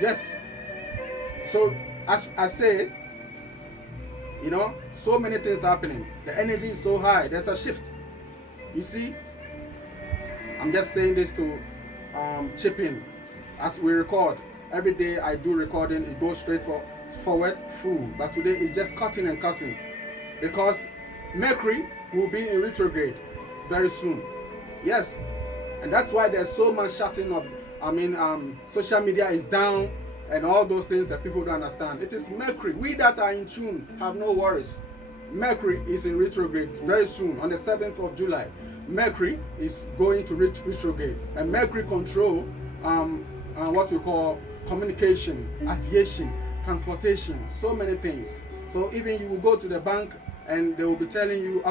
Yes. So as I say, so many things happening. The energy is so high. There's a shift. You see, I'm just saying this to chip in. As we record, every day I do recording, it goes straight forward, full. But today it's just cutting and cutting. Because Mercury will be in retrograde very soon. Yes. And that's why there's so much shutting of, social media is down and all those things that people don't understand. It is Mercury. We that are in tune have no worries. Mercury is in retrograde very soon, on the 7th of July. Mercury is going to retrograde. And Mercury control what we call communication, aviation, transportation, so many things. So even you will go to the bank and they will be telling you,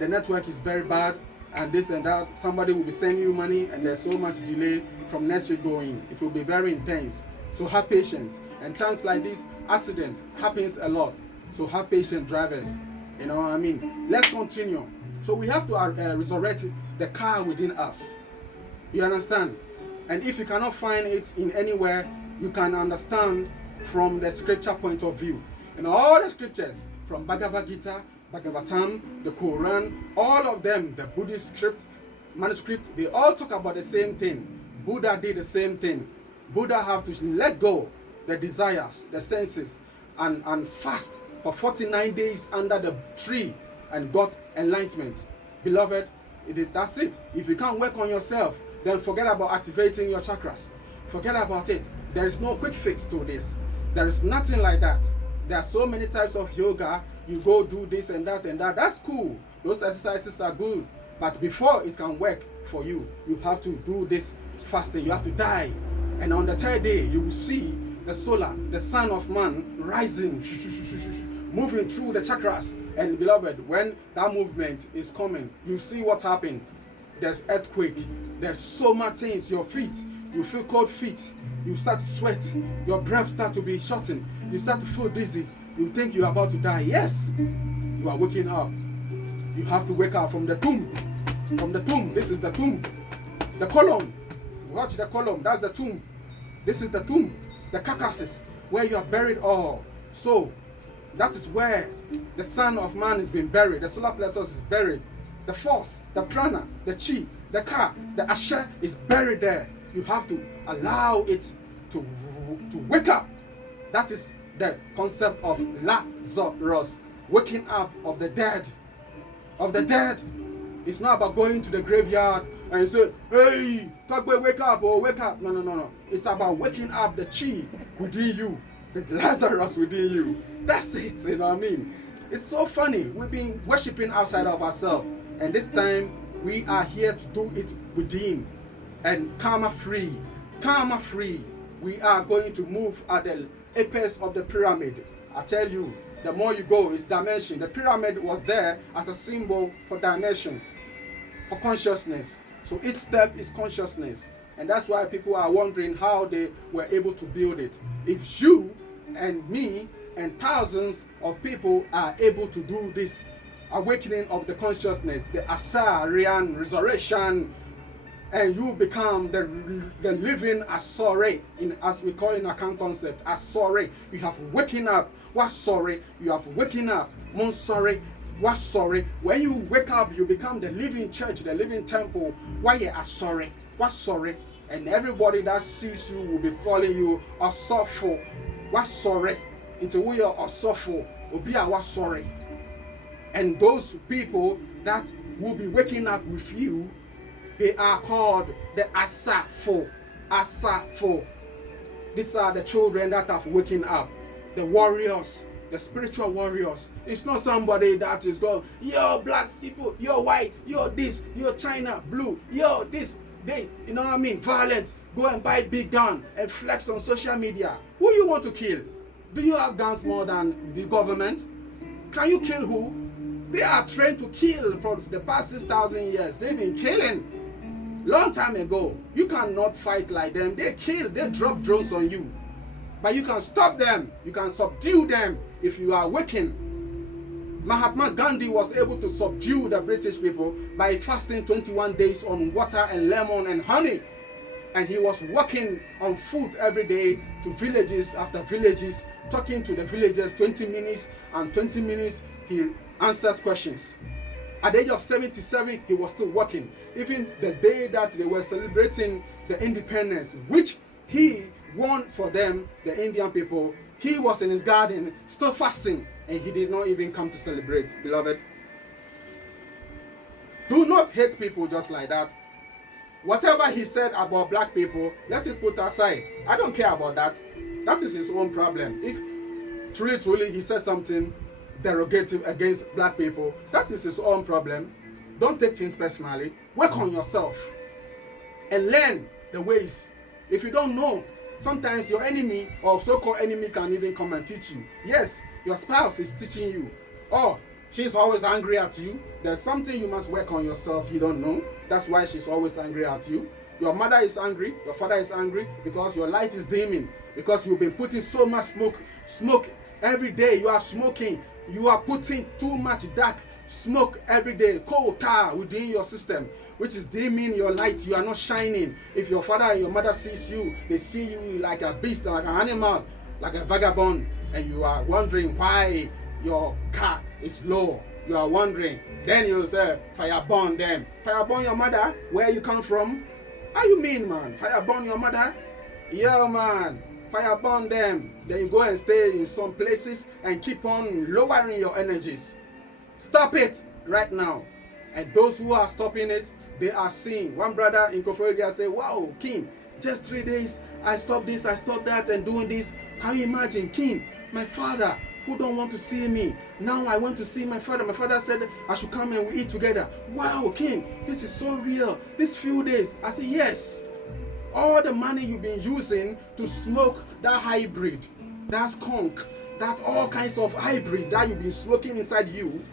the network is very bad and this and that. Somebody will be sending you money and there's so much delay from next week going. It will be very intense. So have patience. And times like this, accident happens a lot. So have patient drivers. You know what I mean? Let's continue. So we have to resurrect the car within us. You understand? And if you cannot find it in anywhere, you can understand from the scripture point of view. In all the scriptures, from Bhagavad Gita, Bhagavatam, the Quran, all of them, the Buddhist scripts, manuscript, they all talk about the same thing. Buddha did the same thing. Buddha have to let go the desires, the senses, and fast for 49 days under the tree and got enlightenment. Beloved, that's it. If you can't work on yourself, then forget about activating your chakras. Forget about it. There is no quick fix to this. There is nothing like that. There are so many types of yoga. You go do this and that and that. That's cool. Those exercises are good. But before it can work for you, you have to do this fasting. You have to die. And on the third day, you will see the solar, the son of man, rising, moving through the chakras. And beloved, when that movement is coming, you see what happened. There's earthquake. There's so much things. Your feet, you feel cold feet. You start to sweat. Your breath start to be shortened. You start to feel dizzy. You think you're about to die. Yes, you are waking up. You have to wake up from the tomb. From the tomb. This is the tomb. The column. Watch the column. That's the tomb. This is the tomb. The carcasses where you are buried all. So that is where the son of man is being buried. The solar plexus is buried. The force, the prana, the chi, the ka, the asha is buried there. You have to allow it to wake up. That is the concept of Lazarus, waking up of the dead. Of the dead. It's not about going to the graveyard and say, hey, Togbe, wake up, or wake up. No. It's about waking up the chi within you, the Lazarus within you. That's it, you know what I mean? It's so funny. We've been worshiping outside of ourselves. And this time, we are here to do it within. And karma free. Karma free. We are going to move at the apex of the pyramid. I tell you, the more you go, it's dimension. The pyramid was there as a symbol for dimension, for consciousness. So each step is consciousness. And that's why people are wondering how they were able to build it. If you and me and thousands of people are able to do this awakening of the consciousness, the Asarian resurrection, and you become the living Asore, as we call in Akan concept, Asore. You have waking up. What sorry? You have waking up. Mon sorry. What sorry? When you wake up, you become the living church, the living temple. Why you are sorry? What sorry? And everybody that sees you will be calling you Asofo. What sorry? Into we are Asofo. Obia what sorry? And those people that will be waking up with you, they are called the Asafo. Asafo. These are the children that have waken up. The warriors, the spiritual warriors. It's not somebody that is going, yo, black people, yo, white, yo, this, yo, China, blue, yo, this, they, you know what I mean, violent. Go and buy big gun and flex on social media. Who you want to kill? Do you have guns more than the government? Can you kill who? They are trained to kill for the past 6,000 years. They've been killing long time ago. You cannot fight like them. They kill, they drop drones on you. But you can stop them. You can subdue them if you are awakened. Mahatma Gandhi was able to subdue the British people by fasting 21 days on water and lemon and honey. And he was walking on foot every day to villages after villages, talking to the villagers 20 minutes, and 20 minutes he answers questions. At the age of 77, he was still working. Even the day that they were celebrating the independence, which he won for them, the Indian people, he was in his garden still fasting, and he did not even come to celebrate. Beloved, do not hate people just like that. Whatever he said about black people, let it put aside. I don't care about that. That is his own problem. If truly he said something derogative against black people, that is his own problem. Don't take things personally. Work on yourself and learn the ways. If you don't know, sometimes your enemy or so-called enemy can even come and teach you. Yes, your spouse is teaching you. Or she's always angry at you. There's something you must work on yourself you don't know. That's why she's always angry at you. Your mother is angry, your father is angry because your light is dimming, because you've been putting so much smoke every day. You are smoking. You are putting too much dark smoke every day, coal tar within your system, which is dimming your light. You are not shining. If your father and your mother sees you, they see you like a beast, like an animal, like a vagabond, and you are wondering why your car is low. You are wondering. Then you say, fire burn them. Fire burn your mother? Where you come from? How you mean, man? Fire burn your mother? Yeah, man. Fire burn them. Then you go and stay in some places and keep on lowering your energies. Stop it right now. And those who are stopping it, they are seeing. One brother in Koforia said, wow, King, just 3 days, I stopped this, I stopped that, and doing this. Can you imagine, King, my father, who don't want to see me, now I want to see my father. My father said I should come and we eat together. Wow, King, this is so real. These few days. I said, yes. All the money you've been using to smoke that hybrid, that skunk, that all kinds of hybrid that you've been smoking inside you,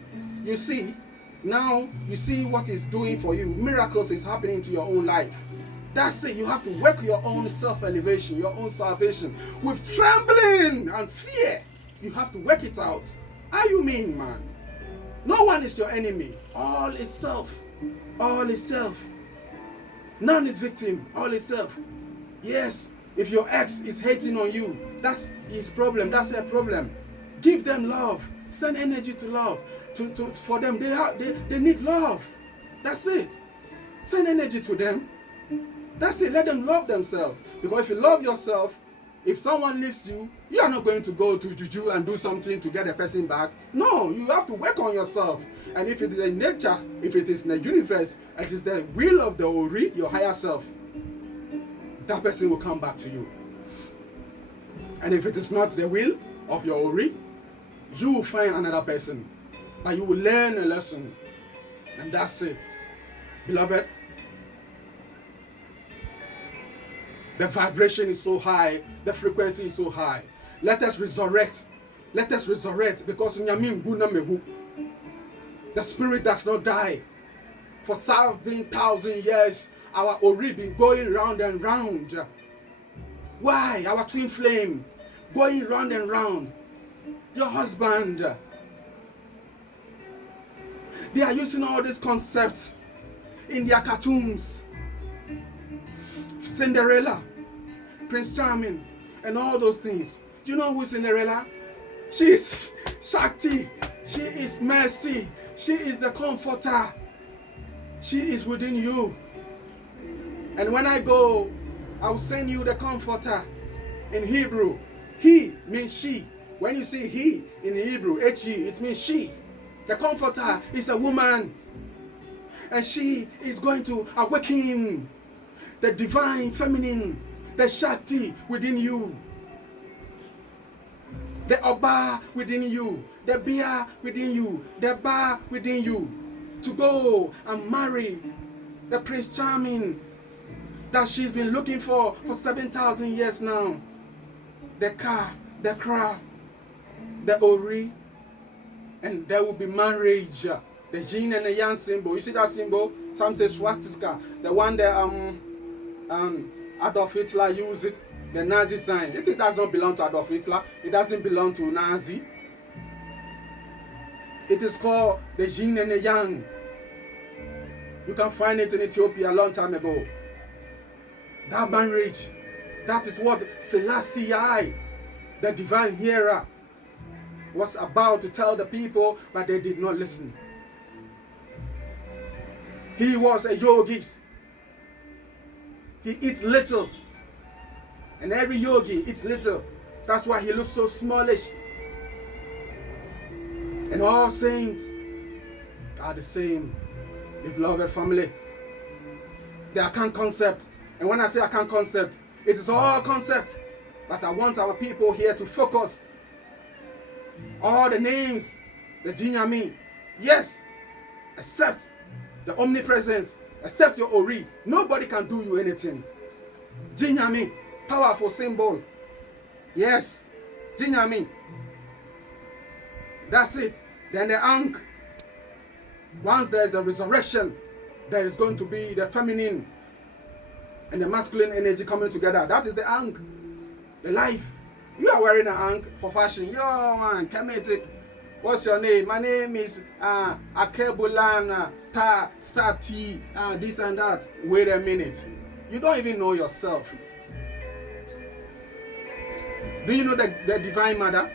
you see, now you see what it's doing for you. Miracles is happening to your own life. That's it. You have to work your own self-elevation, your own salvation. With trembling and fear, you have to work it out. How you mean, man? No one is your enemy. All is self. All is self. None is victim. All is self. Yes, if your ex is hating on you, that's his problem. That's their problem. Give them love. Send energy to love. For them, they need love. That's it. Send energy to them. That's it. Let them love themselves. Because if you love yourself, if someone leaves you, you are not going to go to juju and do something to get a person back. No, you have to work on yourself. And if it is in nature, if it is in the universe, it is the will of the Ori, your higher self, that person will come back to you. And if it is not the will of your Ori, you will find another person. But you will learn a lesson. And that's it. Beloved, the vibration is so high, the frequency is so high. Let us resurrect. Let us resurrect, because the spirit does not die. For 7,000 years, our Ori been going round and round. Why? Our twin flame going round and round. Your husband. They are using all these concepts in their cartoons. Cinderella, Prince Charming, and all those things. You know who's Cinderella? She is Shakti. She is mercy. She is the comforter. She is within you. And when I go, I will send you the comforter. In Hebrew, he means she. When you see he in Hebrew, H-E, it means she. The comforter is a woman. And she is going to awaken the divine feminine, the Shakti within you, the Oba within you, the Bia within you, the Ba within you, to go and marry the Prince Charming that she's been looking for 7,000 years now. The Ka, the Kra, the Ori, and there will be marriage. The yin and the yang symbol. You see that symbol? Some say swastika. The one that Adolf Hitler used it, the Nazi sign. It does not belong to Adolf Hitler. It doesn't belong to Nazi. It is called the yin and the yang. You can find it in Ethiopia a long time ago. That marriage, that is what Selassie I, the divine hearer, was about to tell the people, but they did not listen. He was a yogi. He eats little. And every yogi eats little. That's why he looks so smallish. And all saints are the same. The beloved family. The Akan concept. And when I say Akan concept, it is all concept. But I want our people here to focus. All the names, the Jinyami, yes, except the omnipresence, except your Ori. Nobody can do you anything. Jinyami, powerful symbol. Yes, Jinyami. That's it. Then the Ankh. Once there is a resurrection, there is going to be the feminine and the masculine energy coming together. That is the Ankh, the life. You are wearing an Ankh for fashion. Yo, man, Kemetic. What's your name? My name is Akebulan Ta Sati. This and that. Wait a minute. You don't even know yourself. Do you know the divine mother?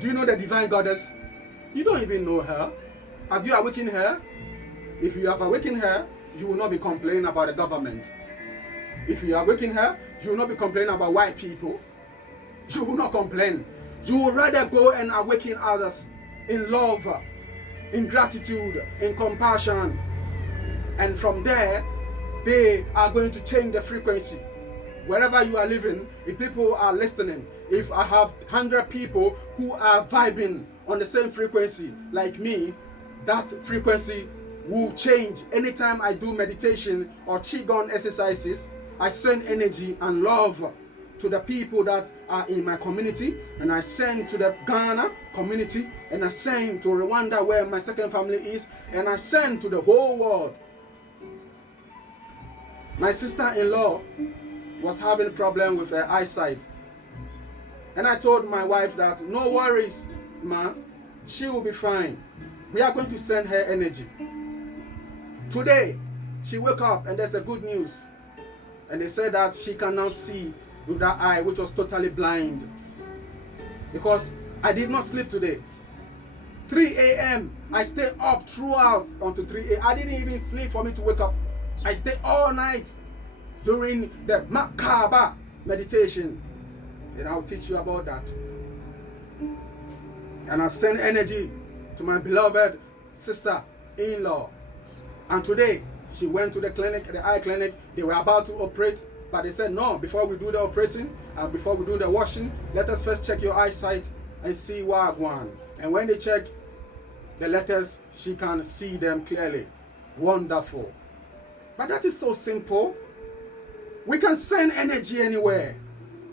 Do you know the divine goddess? You don't even know her. Have you awakened her? If you have awakened her, you will not be complaining about the government. If you awaken her, you will not be complaining about white people. You will not complain. You will rather go and awaken others in love, in gratitude, in compassion. And from there, they are going to change the frequency. Wherever you are living, if people are listening, if I have 100 people who are vibing on the same frequency like me, that frequency will change. Anytime I do meditation or Qigong exercises, I send energy and love to the people that are in my community, and I send to the Ghana community, and I send to Rwanda where my second family is, and I send to the whole world. My sister-in-law was having a problem with her eyesight, and I told my wife that no worries, man, she will be fine. We are going to send her energy. Today, she woke up and there's a good news, and they said that she can now see with that eye which was totally blind, because I did not sleep today. 3 a.m. I stayed up throughout until 3 a.m. I didn't even sleep for me to wake up. I stayed all night during the Makaba meditation, and I'll teach you about that. And I send energy to my beloved sister-in-law, and today she went to the clinic, the eye clinic. They were about to operate, but they said, no, before we do the operating and before we do the washing, let us first check your eyesight and see Wagwan. And when they check the letters, she can see them clearly. Wonderful. But that is so simple. We can send energy anywhere.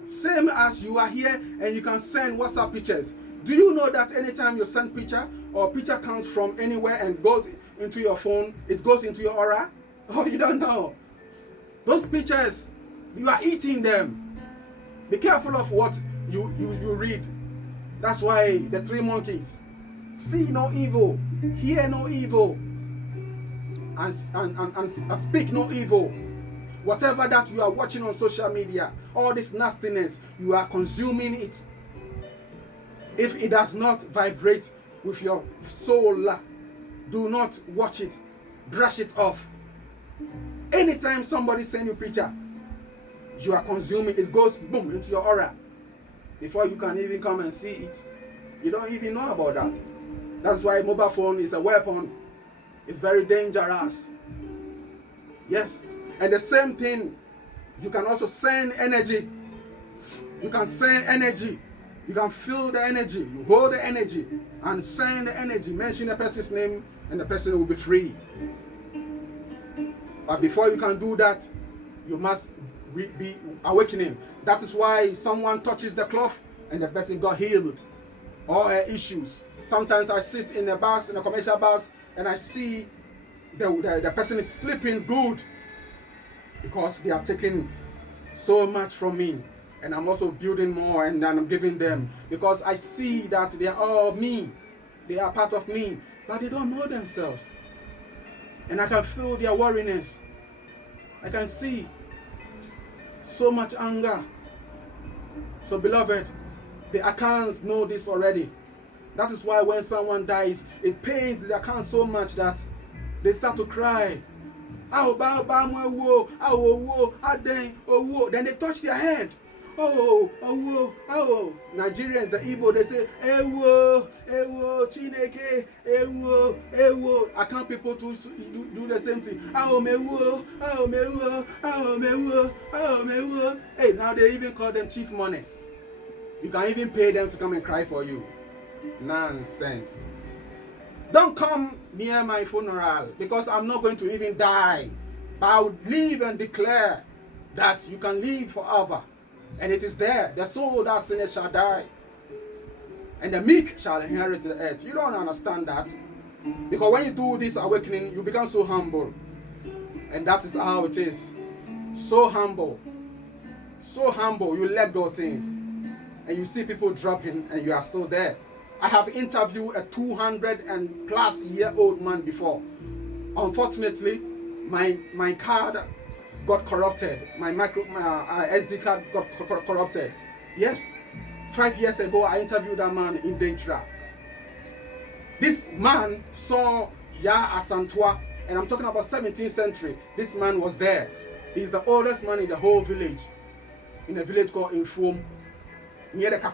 Same as you are here and you can send WhatsApp pictures. Do you know that anytime you send picture or picture comes from anywhere and goes into your phone, it goes into your aura? Oh, you don't know. Those pictures, you are eating them. Be careful of what you read. That's why the 3 monkeys: see no evil, hear no evil, and speak no evil. Whatever that you are watching on social media, all this nastiness, you are consuming it. If it does not vibrate with your soul, do not watch it. Brush it off. Anytime somebody sends you a picture, you are consuming, it goes boom into your aura. Before you can even come and see it, you don't even know about that. That's why mobile phone is a weapon. It's very dangerous. Yes. And the same thing, you can also send energy. You can send energy. You can feel the energy. You hold the energy and send the energy. Mention the person's name and the person will be free. But before you can do that, you must be awakening. That is why someone touches the cloth and the person got healed. All her issues. Sometimes I sit in a bus, in a commercial bus, and I see the person is sleeping good because they are taking so much from me. And I'm also building more and then I'm giving them. Because I see that they are all me. They are part of me. But they don't know themselves. And I can feel their worriness. I can see. So much anger. So beloved, the Akans know this already. That is why when someone dies, it pains the Akan so much that they start to cry. Then they touch their head. Nigerians, the Igbo, they say, Chineke, Akan people to do the same thing. Hey, now they even call them chief mourners. You can even pay them to come and cry for you. Nonsense. Don't come near my funeral because I'm not going to even die. But I would live and declare that you can live forever. And it is there. The soul that sinners shall die. And the meek shall inherit the earth. You don't understand that. Because when you do this awakening, you become so humble. And that is how it is. So humble. So humble. You let go of things. And you see people dropping and you are still there. I have interviewed a 200+ year old man before. Unfortunately, my card got corrupted. My SD card got corrupted. Yes, 5 years ago I interviewed that man in Dentra. This man saw Ya Asantwa, and I'm talking about 17th century. This man was there. He's the oldest man in the whole village, in a village called Infom, near the Kaku.